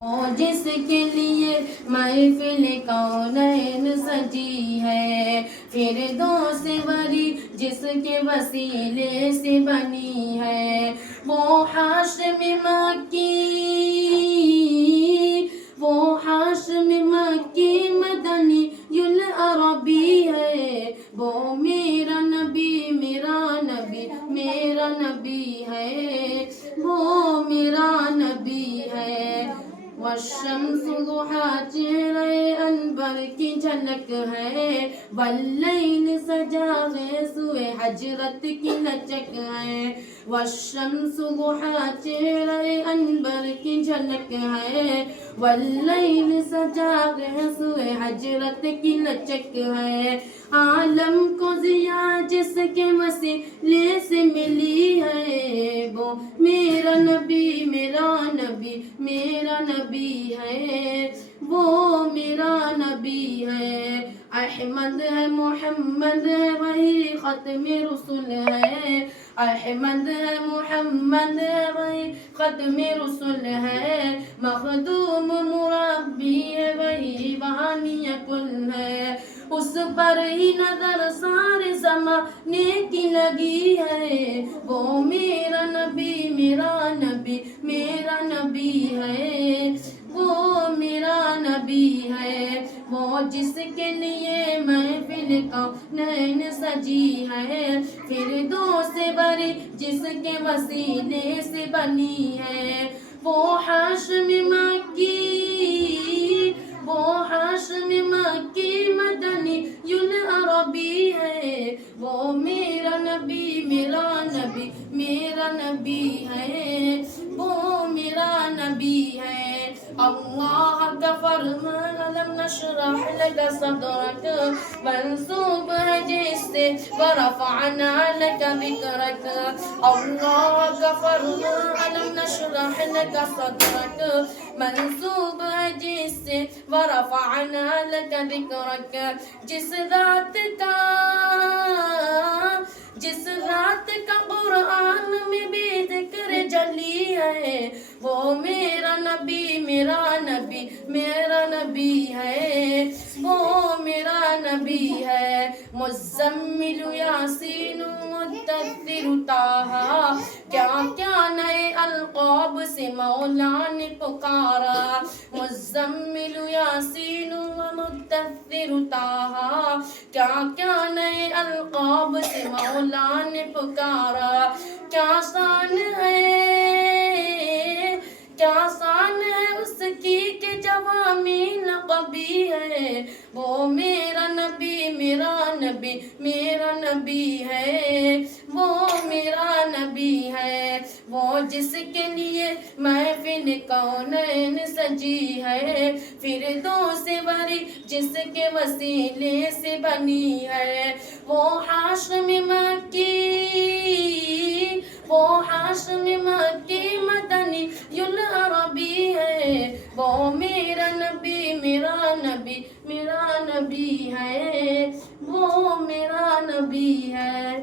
جس کے لیے محفل کونین سجی ہے، فردوس وری جس کے وسیلے سے بنی ہے، وہ ہاشم مکی، وہ ہاشم مکی مدنی العربی ہے، وہ میرا نبی میرا نبی میرا نبی ہے، وہ میرا نبی ہے۔ والشمس ضحا چہرے انور کی جھلک ہے، واللیل سجا ہے سوئے حجرت کی لچک ہے، والشمس ضحا چہرے انور کی جھلک ہے، واللیل سجا ہے سوئے حجرت کی لچک ہے، عالم کو ضیا جس کے وسیلے سے ملی ہے، وہ میرا نبی میرا نبی میرا نبی ہے، وہ میرا نبی ہے۔ احمد ہے محمد ہے وہی ختم رسول ہے، احمد ہے محمد ہے وہی ختم رسول ہے، مخدوم مربی ہے وہی بانی کل ہے، اس پر ہی نظر سارے زمانے کی لگی ہے، وہ میرا نبی میرا نبی میرا نبی ہے، وہ میرا نبی ہے، وہ جس کے لیے محفل کونین سجی ہے، فردوس وری جس کے وسیلے سے بنی ہے، وہ ہاشم مکی، وہ ہاشم مکی مدنی العربی ہے، وہ میرا نبی میرا نبی میرا نبی ہے، وہ میرا نبی ہے۔ اللہ کا فرمان الم نشرح لک صدرک منسوب ہے جس سے ورفعنا لک ذکرک، اللہ کا فرمان الم نشرح لک صدرک منسوب ہے جس سے ورفعنا لک ذکرک، جس ذات کا قرآن میں بھی ذکر جلی ہے، وہ میرا نبی میرا نبی میرا نبی ہے، وہ میرا نبی ہے۔ مزمل یاسین مدثر طٰہٰ، کیا کیا نئے القاب سے مولا نے پکارا، مزمل یاسین مدثر طٰہٰ، کیا کیا نئے القاب سے مولا نے پکارا، کیا شان ہے، کیا شان ہے اس کی کہ جوامی لقبی ہے، وہ میرا نبی میرا نبی میرا نبی ہے، وہ میرا نبی ہے، وہ جس کے لیے محفل کونین سجی ہے، فردوس وری جس کے وسیلے سے بنی ہے، وہ ہاشم مکی، وہ ہاشم مکی مدنی العربی ہے، وہ میرا نبی میرا نبی میرا نبی ہے، وہ میرا نبی ہے۔